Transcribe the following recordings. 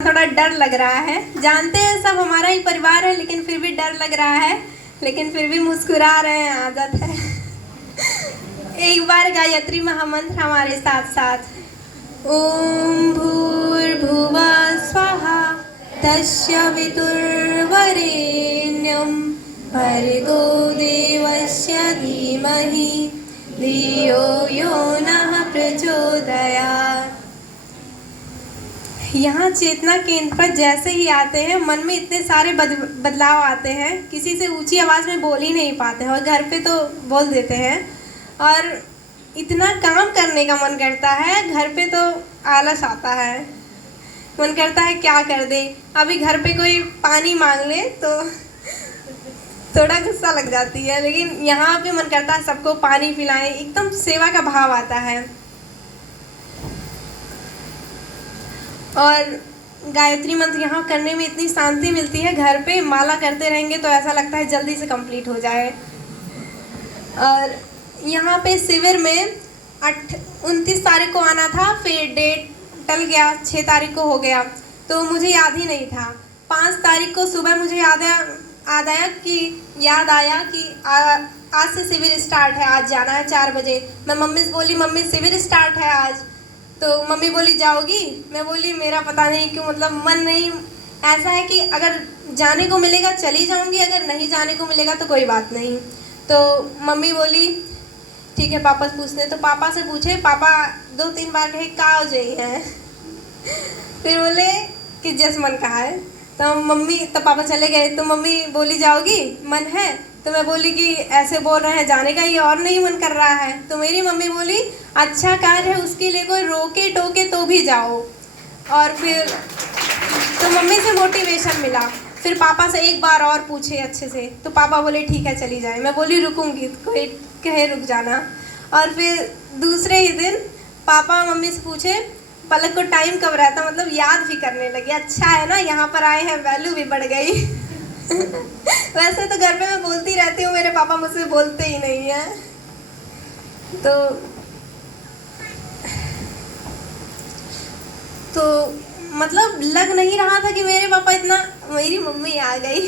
थोड़ा डर लग रहा है। जानते हैं सब हमारा ही परिवार है, लेकिन फिर भी डर लग रहा है, लेकिन फिर भी मुस्कुरा रहे हैं, आदत है। एक बार गायत्री महामंत्र हमारे साथ साथ। ओम भूर्भुवः स्वहा तस्य वितुर्वरेण्यं भर्गो देवस्य धीमहि धियो यो नः प्रचोदयात्। यहाँ चेतना केंद्र पर जैसे ही आते हैं मन में इतने सारे बदलाव आते हैं, किसी से ऊंची आवाज़ में बोल ही नहीं पाते हैं और घर पे तो बोल देते हैं। और इतना काम करने का मन करता है, घर पे तो आलस आता है, मन करता है क्या कर दे। अभी घर पे कोई पानी मांग ले तो थोड़ा गुस्सा लग जाती है, लेकिन यहाँ पे मन करता है सबको पानी पिलाएं, एकदम सेवा का भाव आता है। और गायत्री मंत्र यहाँ करने में इतनी शांति मिलती है, घर पे माला करते रहेंगे तो ऐसा लगता है जल्दी से कंप्लीट हो जाए। और यहाँ पे शिविर में 29 तारीख को आना था, फिर डेट टल गया, 6 तारीख को हो गया, तो मुझे याद ही नहीं था। 5 तारीख को सुबह मुझे याद आया कि आज से शिविर स्टार्ट है, आज जाना है 4 बजे। मैं मम्मी से बोली, मम्मी शिविर स्टार्ट है आज, तो मम्मी बोली जाओगी? मैं बोली मेरा पता नहीं क्यों, मतलब मन नहीं, ऐसा है कि अगर जाने को मिलेगा चली जाऊंगी, अगर नहीं जाने को मिलेगा तो कोई बात नहीं। तो मम्मी बोली ठीक है पापा से पूछते। तो पापा से पूछे, पापा 2-3 बार कहे का हो जाई है। फिर बोले कि जस मन कहा है। तो पापा चले गए, तो मम्मी बोली जाओगी, मन है? तो मैं बोली कि ऐसे बोल रहे हैं जाने का, ये और नहीं मन कर रहा है। तो मेरी मम्मी बोली अच्छा कार्य है, उसके लिए कोई रोके टोके तो भी जाओ। और फिर तो मम्मी से मोटिवेशन मिला। फिर पापा से एक बार और पूछे अच्छे से, तो पापा बोले ठीक है चली जाए। मैं बोली रुकूंगी, कोई कहे रुक जाना। और फिर दूसरे ही दिन पापा मम्मी से पूछे पलक को टाइम कब रहता, मतलब याद भी करने लगे, अच्छा है ना यहाँ पर आए हैं, वैल्यू भी बढ़ गई। वैसे तो घर पे मैं बोलती रहती हूँ, मेरे पापा मुझसे बोलते ही नहीं है। तो मतलब लग नहीं रहा था कि मेरे पापा इतना, मेरी मम्मी आ गई।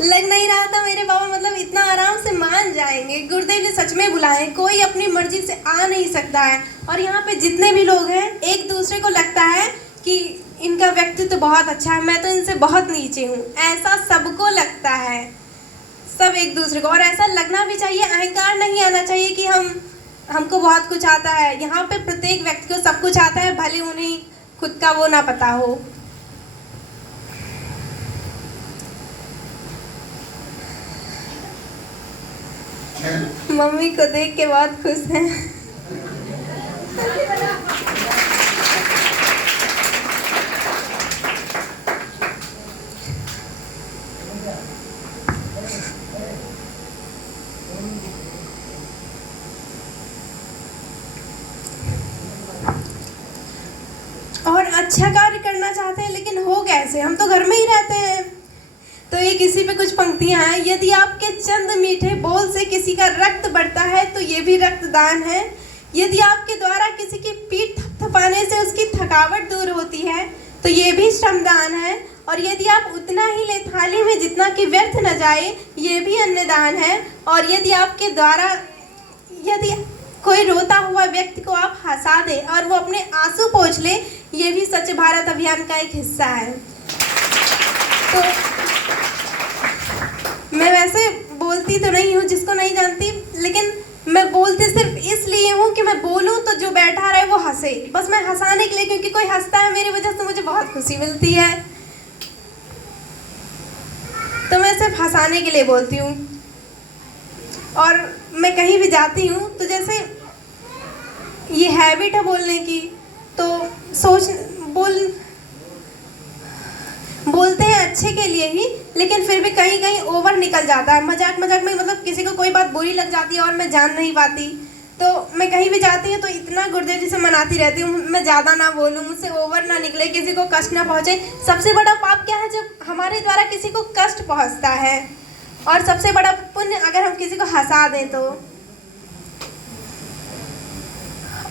लग नहीं रहा था मेरे पापा मतलब इतना आराम से मान जाएंगे। गुरुदेव जी सच में बुलाए, कोई अपनी मर्जी से आ नहीं सकता है। और यहाँ पे जितने भी लोग हैं, एक दूसरे को लगता है कि इनका व्यक्तित्व तो बहुत अच्छा है, मैं तो इनसे बहुत नीचे हूँ, ऐसा सबको लगता है, सब एक दूसरे को। और ऐसा लगना भी चाहिए, अहंकार नहीं आना चाहिए कि हमको बहुत कुछ आता है। यहाँ पे प्रत्येक व्यक्ति को सब कुछ आता है, भले उन्हें खुद का वो ना पता हो। मम्मी को देख के बहुत खुश हैं। और अच्छा कार्य करना चाहते हैं, लेकिन हो कैसे, हम तो घर में ही रहते हैं। तो ये किसी पे कुछ पंक्तियां हैं। यदि आपके चंद मीठे बोल से किसी का रक्त बढ़ता है तो ये भी रक्तदान है। यदि आपके द्वारा किसी की पीठ थपथपाने से उसकी थकावट दूर होती है तो ये भी श्रमदान है। और यदि आप उतना ही ले थाली में जितना कि व्यर्थ न जाए, ये भी अन्नदान है। और यदि आपके द्वारा यदि कोई रोता हुआ व्यक्ति को आप हंसा दें और वो अपने आंसू पोंछ ले, ये भी स्वच्छ भारत अभियान का एक हिस्सा है। तो मैं वैसे बोलती तो नहीं हूँ, जिसको नहीं जानती, लेकिन मैं बोलती सिर्फ इसलिए हूँ कि मैं बोलूँ तो जो बैठा रहे वो हंसे, बस मैं हंसाने के लिए, क्योंकि कोई हंसता है मेरी वजह से मुझे बहुत खुशी मिलती है। तो मैं सिर्फ हंसाने के लिए बोलती हूँ। और मैं कहीं भी जाती हूँ तो जैसे ये हैबिट है बोलने की, तो बोलते हैं अच्छे के लिए ही, लेकिन फिर भी कहीं कहीं ओवर निकल जाता है, मजाक मजाक में, मतलब किसी को कोई बात बुरी लग जाती है और मैं जान नहीं पाती। तो मैं कहीं भी जाती हूँ तो इतना गुरुदेव जी से मनाती रहती हूँ मैं ज़्यादा ना बोलूँ, मुझसे ओवर ना निकले, किसी को कष्ट ना पहुँचे। सबसे बड़ा पाप क्या है, जब हमारे द्वारा किसी को कष्ट पहुँचता है। और सबसे बड़ा पुण्य अगर हम किसी को हंसा दें तो।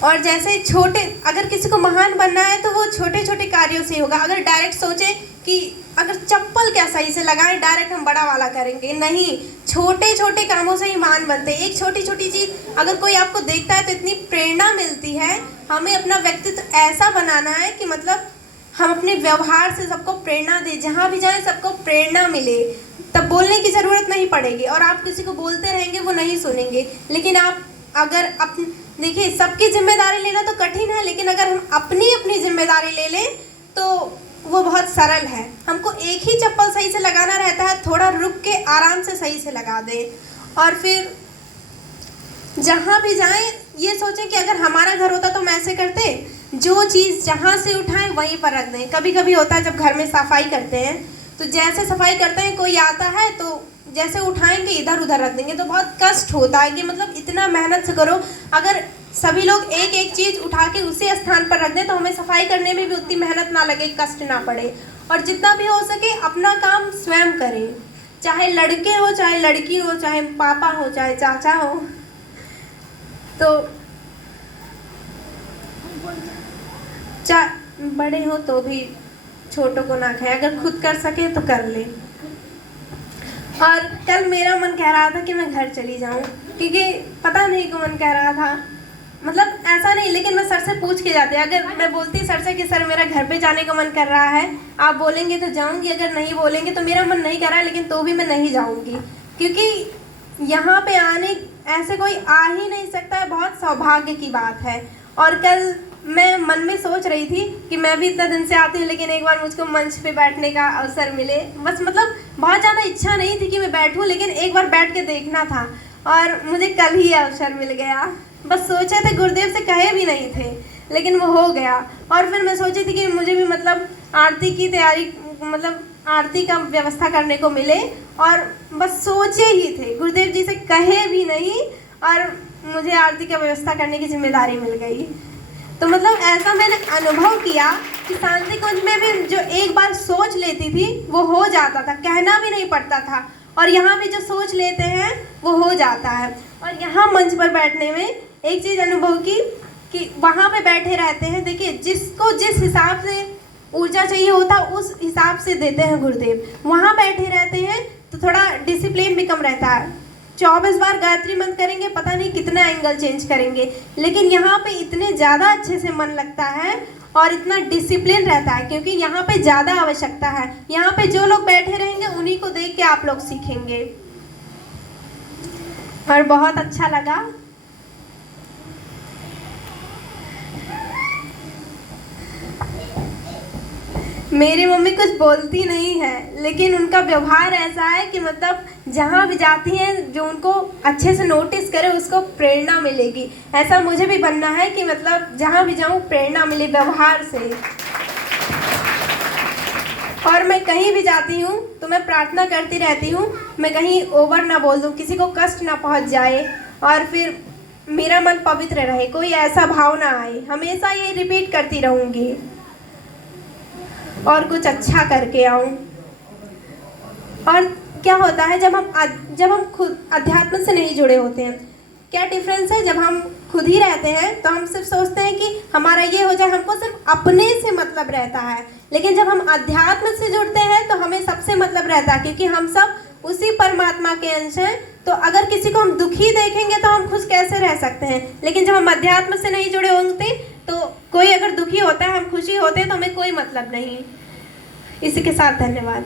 और जैसे छोटे, अगर किसी को महान बनना है तो वो छोटे छोटे कार्यों से होगा। अगर डायरेक्ट सोचे कि अगर चप्पल क्या सही से लगाएं, डायरेक्ट हम बड़ा वाला करेंगे, नहीं, छोटे छोटे कामों से ही महान बनते हैं। एक छोटी छोटी चीज़ अगर कोई आपको देखता है तो इतनी प्रेरणा मिलती है। हमें अपना व्यक्तित्व ऐसा बनाना है कि मतलब हम अपने व्यवहार से सबको प्रेरणा दें, जहाँ भी जाएं सबको प्रेरणा मिले, तब बोलने की ज़रूरत नहीं पड़ेगी। और आप किसी को बोलते रहेंगे वो नहीं सुनेंगे, लेकिन आप अगर देखिए, सबकी जिम्मेदारी लेना तो कठिन है, लेकिन अगर हम अपनी अपनी जिम्मेदारी ले लें तो वो बहुत सरल है। हमको एक ही चप्पल सही से लगाना रहता है, थोड़ा रुक के आराम से सही से लगा दें। और फिर जहाँ भी जाएं ये सोचें कि अगर हमारा घर होता तो हम ऐसे करते, जो चीज़ जहाँ से उठाएं वहीं पर रख दें। कभी कभी होता है जब घर में सफाई करते हैं तो जैसे सफाई करते हैं कोई आता है तो जैसे उठाएंगे इधर उधर रख देंगे, तो बहुत कष्ट होता है कि मतलब इतना मेहनत से करो। अगर सभी लोग एक एक चीज़ उठा के उसी स्थान पर रख दें तो हमें सफाई करने में भी उतनी मेहनत ना लगे, कष्ट ना पड़े। और जितना भी हो सके अपना काम स्वयं करें, चाहे लड़के हो चाहे लड़की हो, चाहे पापा हो चाहे चाचा हो। तो बड़े हो तो भी छोटों को ना खाएं, अगर खुद कर सके तो कर ले। और कल मेरा मन कह रहा था कि मैं घर चली जाऊं, क्योंकि पता नहीं क्यों मन कह रहा था, मतलब ऐसा नहीं, लेकिन मैं सर से पूछ के जाती। अगर मैं बोलती सर से कि सर मेरा घर पे जाने का मन कर रहा है, आप बोलेंगे तो जाऊंगी, अगर नहीं बोलेंगे तो मेरा मन नहीं कर रहा है लेकिन तो भी मैं नहीं जाऊंगी, क्योंकि यहाँ पे आने ऐसे कोई आ ही नहीं सकता है, बहुत सौभाग्य की बात है। और कल मैं मन में सोच रही थी कि मैं भी इतना दिन से आती हूँ, लेकिन एक बार मुझको मंच पे बैठने का अवसर मिले, बस मतलब बहुत ज़्यादा इच्छा नहीं थी कि मैं बैठूँ, लेकिन एक बार बैठ के देखना था और मुझे कल ही अवसर मिल गया। बस सोचे थे, गुरुदेव से कहे भी नहीं थे, लेकिन वो हो गया। और फिर मैं सोची थी कि मुझे भी मतलब आरती की तैयारी, मतलब आरती का व्यवस्था करने को मिले, और बस सोचे ही थे, गुरुदेव जी से कहे भी नहीं, और मुझे आरती का व्यवस्था करने की जिम्मेदारी मिल गई। तो मतलब ऐसा मैंने अनुभव किया कि शांति कुंज में भी जो एक बार सोच लेती थी वो हो जाता था, कहना भी नहीं पड़ता था। और यहाँ भी जो सोच लेते हैं वो हो जाता है। और यहाँ मंच पर बैठने में एक चीज़ अनुभव की कि वहाँ पे बैठे रहते हैं, देखिए जिसको जिस हिसाब से ऊर्जा चाहिए होता उस हिसाब से देते हैं गुरुदेव। वहाँ बैठे रहते हैं तो थोड़ा डिसिप्लिन भी कम रहता है, 24 बार गायत्री मंत्र करेंगे, पता नहीं कितना एंगल चेंज करेंगे, लेकिन यहाँ पे इतने ज़्यादा अच्छे से मन लगता है और इतना डिसिप्लिन रहता है, क्योंकि यहाँ पे ज़्यादा आवश्यकता है। यहाँ पे जो लोग बैठे रहेंगे उन्हीं को देख के आप लोग सीखेंगे। और बहुत अच्छा लगा। मेरी मम्मी कुछ बोलती नहीं है, लेकिन उनका व्यवहार ऐसा है कि मतलब जहाँ भी जाती हैं जो उनको अच्छे से नोटिस करे उसको प्रेरणा मिलेगी। ऐसा मुझे भी बनना है कि मतलब जहाँ भी जाऊँ प्रेरणा मिले व्यवहार से। और मैं कहीं भी जाती हूँ तो मैं प्रार्थना करती रहती हूँ, मैं कहीं ओवर ना बोल दूँ, किसी को कष्ट ना पहुँच जाए, और फिर मेरा मन पवित्र रहे, कोई ऐसा भाव ना आए। हमेशा ये रिपीट करती रहूँगी और कुछ अच्छा करके आऊँ। और क्या होता है जब हम खुद अध्यात्म से नहीं जुड़े होते हैं, क्या डिफरेंस है, जब हम खुद ही रहते हैं तो हम सिर्फ सोचते हैं कि हमारा ये हो जाए, हमको सिर्फ अपने से मतलब रहता है। लेकिन जब हम अध्यात्म से जुड़ते हैं तो हमें सबसे मतलब रहता है, क्योंकि हम सब उसी परमात्मा के अंश हैं। तो अगर किसी को हम दुखी देखेंगे तो हम खुश कैसे रह सकते हैं, लेकिन जब हम अध्यात्म से नहीं जुड़े होंगे तो कोई अगर दुखी होता है, हम खुशी होते हैं, तो हमें कोई मतलब नहीं। इसी के साथ धन्यवाद।